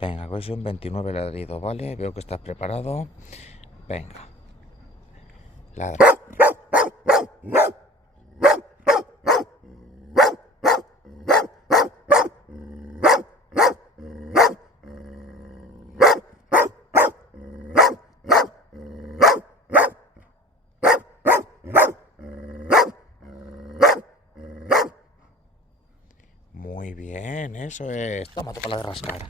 Venga, que son 29 ladridos, ¿vale? Veo que estás preparado. Venga, ladra. Muy bien, eso es. Toma, toca la de rascar.